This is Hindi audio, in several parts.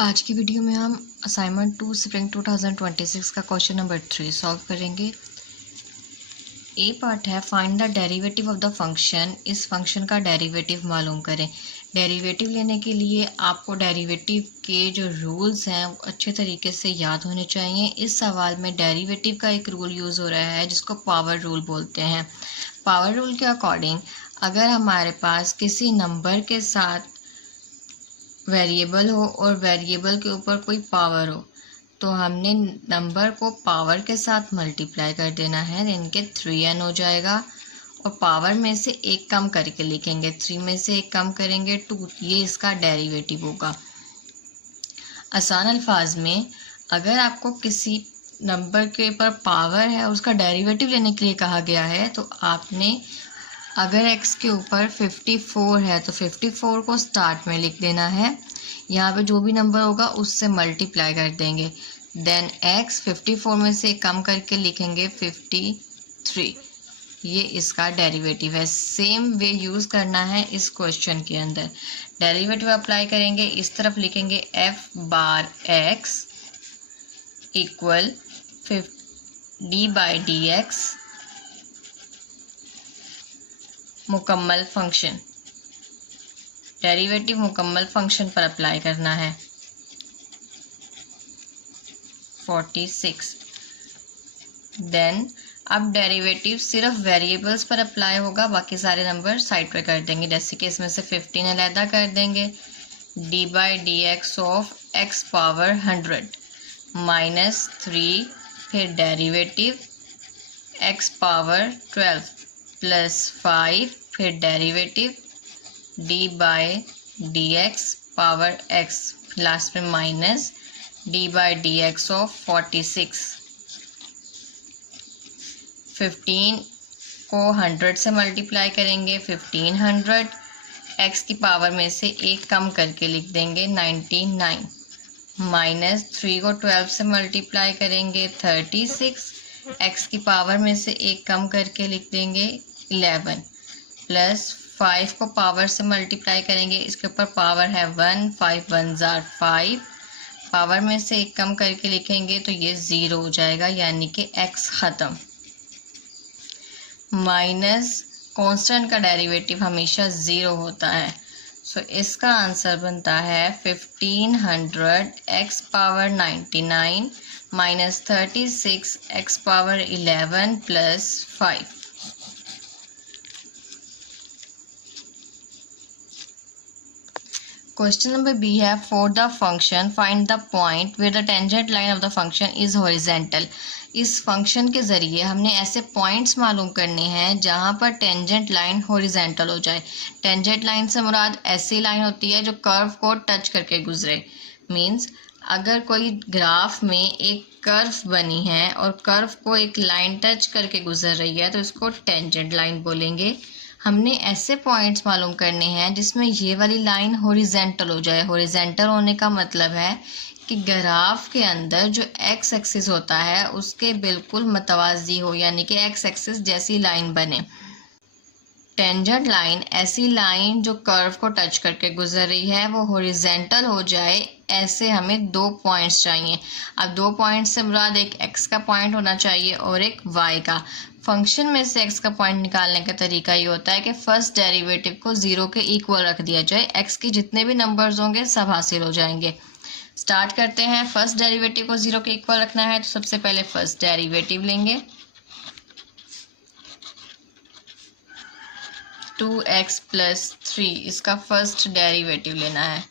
आज की वीडियो में हम असाइनमेंट 2 स्प्रिंग 2026 का क्वेश्चन नंबर 3 सॉल्व करेंगे। ए पार्ट है find the derivative of the function. इस फंक्शन का डेरिवेटिव मालूम करें। डेरिवेटिव लेने के लिए आपको डेरिवेटिव के जो रूल्स हैं वो अच्छे तरीके से याद होने चाहिए। इस सवाल में डेरिवेटिव का एक रूल यूज़ हो रहा है जिसको पावर रूल बोलते हैं। पावर रूल के अकॉर्डिंग अगर हमारे पास किसी नंबर के साथ वेरिएबल हो और वेरिएबल के ऊपर कोई पावर हो तो हमने नंबर को पावर के साथ मल्टीप्लाई कर देना है। इनके 3n हो जाएगा और पावर में से एक कम करके लिखेंगे। 3 में से एक कम करेंगे 2, ये इसका डेरिवेटिव होगा। आसान अल्फाज में अगर आपको किसी नंबर के ऊपर पावर है और उसका डेरिवेटिव लेने के लिए कहा गया है तो आपने अगर x के ऊपर 54 है तो 54 को स्टार्ट में लिख देना है। यहाँ पे जो भी नंबर होगा उससे मल्टीप्लाई कर देंगे। देन x 54 में से कम करके लिखेंगे 53। ये इसका डेरिवेटिव है। सेम वे यूज़ करना है इस क्वेश्चन के अंदर। डेरिवेटिव अप्लाई करेंगे, इस तरफ लिखेंगे f बार x इक्वल d/dx मुकम्मल फंक्शन। डेरिवेटिव मुकम्मल फंक्शन पर अप्लाई करना है। 46। देन अब डेरिवेटिव सिर्फ वेरिएबल्स पर अप्लाई होगा, बाकी सारे नंबर साइड पे कर देंगे। जैसे कि इसमें से 15 अलहदा कर देंगे। d/dx ऑफ x पावर 100 -3 फिर डेरिवेटिव x पावर 12 +5 फिर derivative d/dx power x last में माइनस d/dx ऑफ 46। 15 को 100 से मल्टीप्लाई करेंगे। 1500 x की पावर में से एक कम करके लिख देंगे 99 -3 को 12 से मल्टीप्लाई करेंगे 36। x की पावर में से एक कम करके लिख देंगे 11 +5 को पावर से मल्टीप्लाई करेंगे। इसके ऊपर पावर है 1, 5 1 जार 5। पावर में से एक कम करके लिखेंगे तो ये 0 हो जाएगा, यानी कि x ख़त्म। माइनस कांस्टेंट का डेरिवेटिव हमेशा 0 होता है। सो इसका आंसर बनता है 1500 x power 99 -36 x power 11 +5। Question number B है for the function find the point where the tangent line of the function is horizontal. इस फंक्शन के ज़रिए हमने ऐसे पॉइंट्स मालूम करने हैं जहां पर टेंजेंट लाइन हॉरिजेंटल हो जाए। टेंजेंट लाइन से मुराद ऐसी लाइन होती है जो कर्व को टच करके गुजरे। मींस अगर कोई ग्राफ में एक कर्व बनी है और कर्व को एक लाइन टच करके गुजर रही है तो इसको टेंजेंट लाइन बोलेंगे। हमने ऐसे पॉइंट्स मालूम करने हैं जिसमें ये वाली लाइन हॉरिजेंटल हो जाए। हॉरिजेंटल होने का मतलब है कि ग्राफ के अंदर जो एक्स एक्सिस होता है उसके बिल्कुल मतवाजी हो, यानी कि एक्स एक्सिस जैसी लाइन बने। टेंजेंट लाइन ऐसी लाइन जो कर्व को टच करके गुजर रही है वो हॉरिजेंटल हो जाए। ऐसे हमें 2 पॉइंट्स चाहिए। अब 2 पॉइंट्स से मुराद एक x का पॉइंट होना चाहिए और एक y का। फंक्शन में से x का पॉइंट निकालने का तरीका ये होता है कि फर्स्ट डेरिवेटिव को 0 के इक्वल रख दिया जाए। x के जितने भी नंबर्स होंगे सब हासिल हो जाएंगे। स्टार्ट करते हैं। फर्स्ट डेरिवेटिव को 0 के इक्वल रखना है तो सबसे पहले फर्स्ट डेरिवेटिव लेंगे। 2x + 3 इसका फर्स्ट डेरिवेटिव लेना है।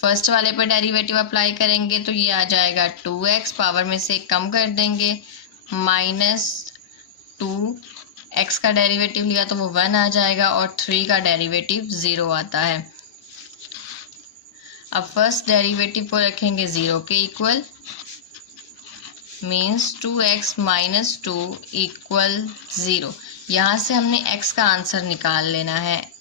फर्स्ट वाले पर डेरिवेटिव अप्लाई करेंगे तो ये आ जाएगा 2x, पावर में से कम कर देंगे -2। x का डेरिवेटिव लिया तो वो 1 आ जाएगा और 3 का डेरिवेटिव 0 आता है। अब फर्स्ट डेरिवेटिव को रखेंगे 0 के इक्वल। Means 2x - 2 = 0। यहाँ से हमने x का आंसर निकाल लेना है।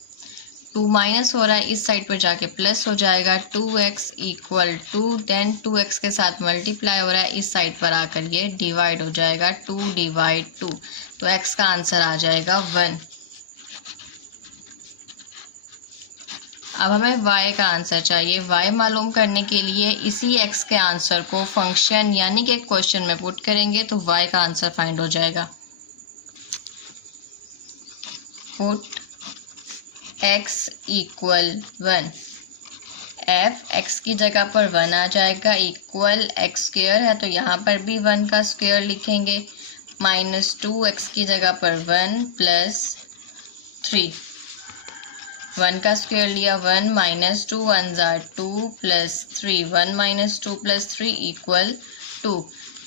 2 माइनस हो रहा है, इस साइड पर जाके प्लस हो जाएगा। 2x = 2। देन 2x के साथ मल्टीप्लाई हो रहा है, इस साइड पर आकर ये डिवाइड हो जाएगा। 2/2 तो x का आंसर आ जाएगा 1। अब हमें y का आंसर चाहिए। y मालूम करने के लिए इसी x के आंसर को फंक्शन यानी कि क्वेश्चन में पुट करेंगे तो y का आंसर फाइंड हो जाएगा। Put x equal 1, f x की जगह पर 1 आ जाएगा, इक्वल x स्क्वायर है तो यहाँ पर भी 1 का स्क्वायर लिखेंगे, -2x की जगह पर 1 प्लस 3, 1 का स्क्वायर लिया 1 -2 1 जार 2 प्लस 3, 1 -2 प्लस 3 इक्वल 2।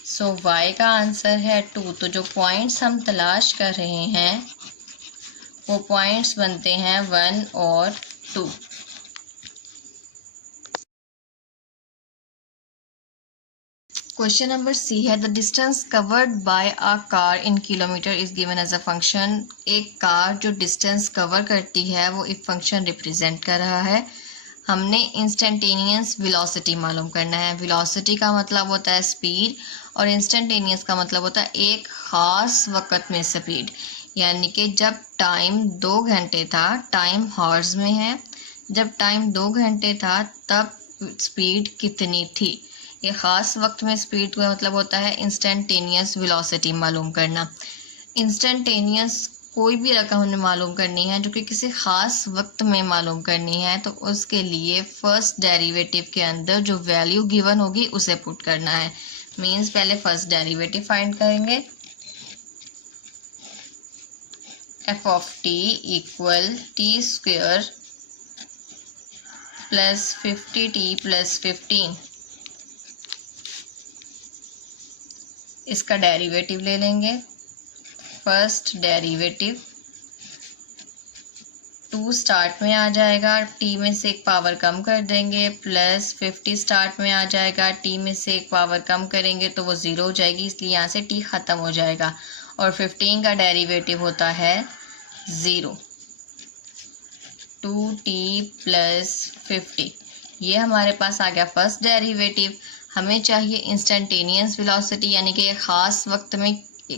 सो y का आंसर है 2। तो जो पॉइंट्स हम तलाश कर रहे हैं वो पॉइंट्स बनते हैं 1 और 2। क्वेश्चन नंबर सी है the distance covered by a car in kilometre is given as a function. एक कार जो डिस्टेंस कवर करती है वो एक फंक्शन रिप्रेजेंट कर रहा है। हमने इंस्टेंटेनियस वेलोसिटी मालूम करना है। वेलोसिटी का मतलब होता है स्पीड और इंस्टेंटेनियस का मतलब होता है एक ख़ास वक्त में स्पीड, यानी कि जब टाइम 2 घंटे था, टाइम हॉर्स में है, जब टाइम 2 घंटे था तब स्पीड कितनी थी। ये ख़ास वक्त में स्पीड का मतलब होता है इंस्टेंटेनियस वेलोसिटी मालूम करना। इंस्टेंटेनियस कोई भी रकम हमें मालूम करनी है जो कि किसी ख़ास वक्त में मालूम करनी है तो उसके लिए फर्स्ट डेरिवेटिव के अंदर जो वैल्यू गिवन होगी उसे पुट करना है। मीन्स पहले फर्स्ट डेरिवेटिव फाइंड करेंगे। F of T equal T square plus 50t plus 15, इसका डेरिवेटिव ले लेंगे। फर्स्ट डेरिवेटिव 2 स्टार्ट में आ जाएगा, t में से एक पावर कम कर देंगे, प्लस 50 स्टार्ट में आ जाएगा, t में से एक पावर कम करेंगे तो वो 0 हो जाएगी, इसलिए यहाँ से t ख़त्म हो जाएगा। और 15 का डेरिवेटिव होता है 0, 2t प्लस 50। ये हमारे पास आ गया फर्स्ट डेरिवेटिव। हमें चाहिए इंस्टेंटेनियस वेलोसिटी, यानी कि एक ख़ास वक्त में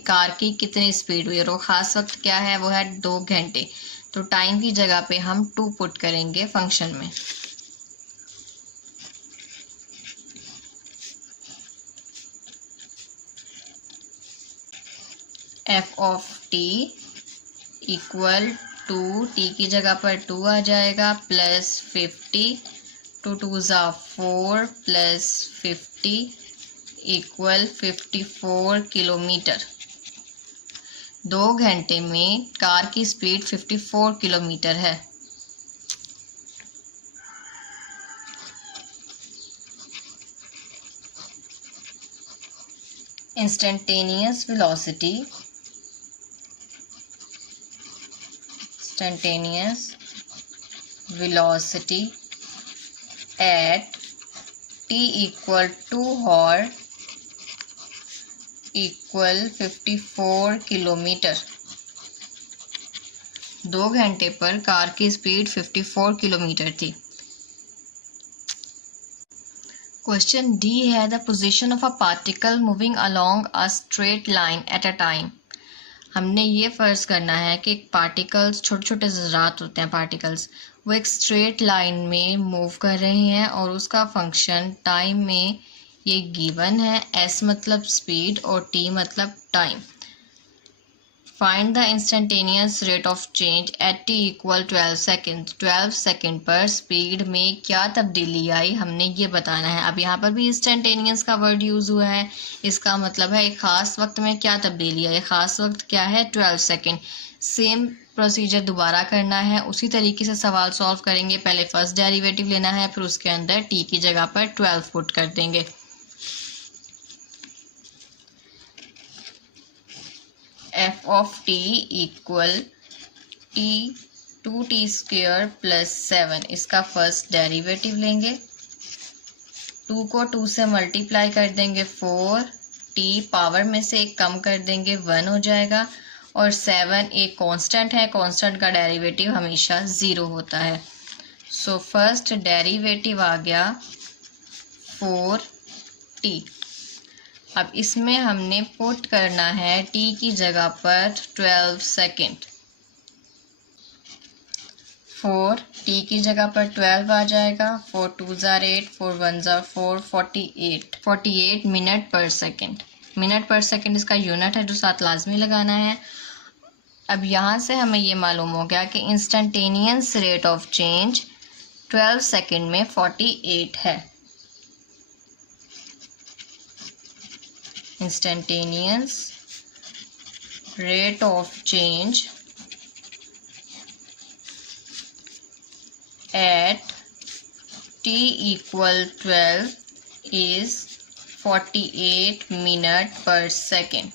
कार की कितनी स्पीड हुई और वो ख़ास वक्त क्या है, वो है 2 घंटे। तो टाइम की जगह पे हम 2 पुट करेंगे फंक्शन में। F of T equal 2, T की जगह पर 2 आ जाएगा, प्लस 50, 2 2 ज़ा 4 प्लस 50 इक्वल 54 किलोमीटर। 2 घंटे में कार की स्पीड 54 किलोमीटर है। Instantaneous velocity at t equal to hour equal 54 kilometre. 2 घंटे पर कार की स्पीड 54 किलोमीटर थी। क्वेश्चन डी है the position of a particle moving along a straight line at a time. हमने ये फ़र्ज़ करना है कि पार्टिकल्स, छोटे छोटे ज़रात होते हैं पार्टिकल्स, वो एक स्ट्रेट लाइन में मूव कर रहे हैं और उसका फंक्शन टाइम में ये गिवन है। एस मतलब स्पीड और टी मतलब time. Find the instantaneous rate of change at T equal 12 second. 12 second पर स्पीड में क्या तब्दीली आई हमने ये बताना है। अब यहाँ पर भी इंस्टेंटेनियस का वर्ड यूज़ हुआ है, इसका मतलब है एक ख़ास वक्त में क्या तब्दीली आई। ख़ास वक्त क्या है, 12 सेकेंड। सेम प्रोसीजर दोबारा करना है, उसी तरीके से सवाल सॉल्व करेंगे। पहले फर्स्ट डेरिवेटिव लेना है, फिर उसके अंदर टी की जगह पर 12 पुट कर देंगे। F of T equal T 2t square plus 7, इसका फर्स्ट डेरिवेटिव लेंगे। 2 को 2 से मल्टीप्लाई कर देंगे 4, t पावर में से एक कम कर देंगे 1 हो जाएगा। और 7 एक कांस्टेंट है, कांस्टेंट का डेरिवेटिव हमेशा 0 होता है। सो फर्स्ट डेरिवेटिव आ गया 4t। अब इसमें हमने पुट करना है t की जगह पर 12 सेकेंड। 4, टी की जगह पर 12 आ जाएगा, 4 2 जार 8, 4 1 जार 4, 48 मिनट पर सेकेंड। मिनट पर सेकेंड इसका यूनिट है जो साथ लाजमी लगाना है। अब यहाँ से हमें ये मालूम हो गया कि instantaneous rate of change 12 second में 48 है। Instantaneous rate of change at t equal 12 is 48 minute per second.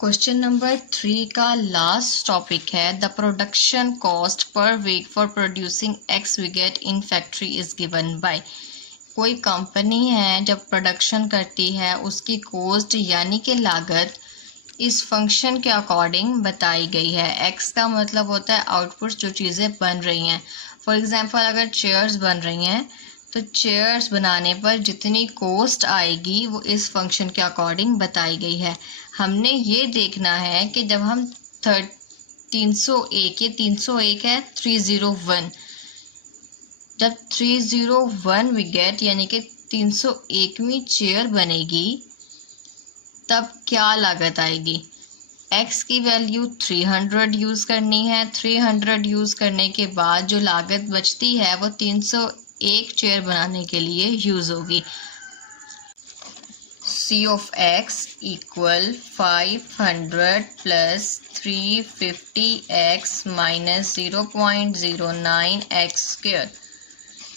Question number 3 का लास्ट टॉपिक है the production cost per week for producing X wicket in factory is given by. कोई कंपनी है जब प्रोडक्शन करती है उसकी कॉस्ट यानी कि लागत इस फंक्शन के अकॉर्डिंग बताई गई है। एक्स का मतलब होता है आउटपुट, जो चीज़ें बन रही हैं। फॉर एग्जांपल अगर चेयर्स बन रही हैं तो चेयर्स बनाने पर जितनी कॉस्ट आएगी वो इस फंक्शन के अकॉर्डिंग बताई गई है। हमने ये देखना है कि जब हम 301, ये 301 है 301, जब 301 विकेट यानी कि 301वीं चेयर बनेगी तब क्या लागत आएगी। x की वैल्यू 300 यूज़ करनी है। 300 यूज़ करने के बाद जो लागत बचती है वो 301 चेयर बनाने के लिए यूज़ होगी। C of x equal 500 plus 350x minus 0.09x square।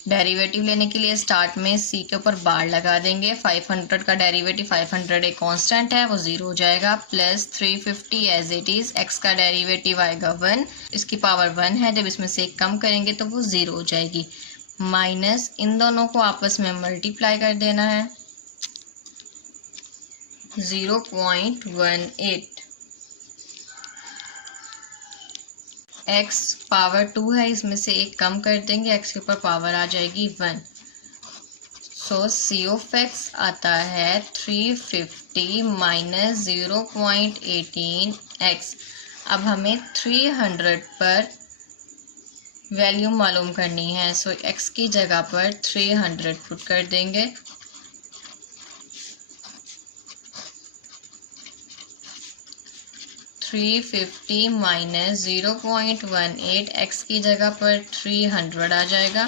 Derivative लेने के लिए स्टार्ट में c के ऊपर बार लगा देंगे। 500 का डेरिवेटिव 500 एक कांस्टेंट है वो 0 हो जाएगा, plus 350 as it is. x का डेरिवेटिव आएगा 1, इसकी पावर 1 है, जब इसमें से एक कम करेंगे तो वो 0 हो जाएगी। माइनस इन दोनों को आपस में मल्टीप्लाई कर देना है 0.18। x पावर 2 है, इसमें से एक कम कर देंगे, x के ऊपर पावर आ जाएगी 1। सो c ऑफ x आता है 350 माइनस 0.18x। अब हमें 300 पर वैल्यू मालूम करनी है, सो x की जगह पर 300 पुट कर देंगे। $350 माइनस 0.18, x की जगह पर 300 आ जाएगा।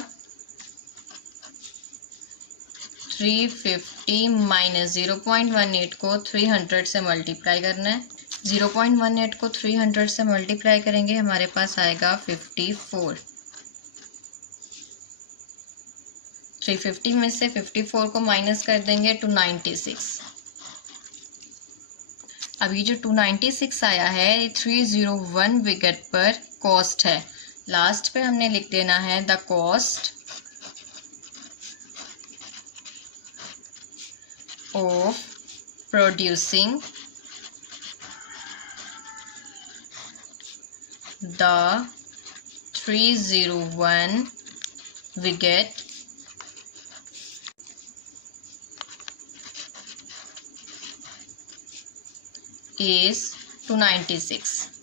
350 माइनस 0.18 को 300 से मल्टीप्लाई करना है। 0.18 को 300 से मल्टीप्लाई करेंगे, हमारे पास आएगा 54। 350 में से 54 को माइनस कर देंगे 296। अब ये जो 296 आया है ये 301 विकेट पर कॉस्ट है। लास्ट पे हमने लिख देना है the cost of producing the 301 wicket is 296।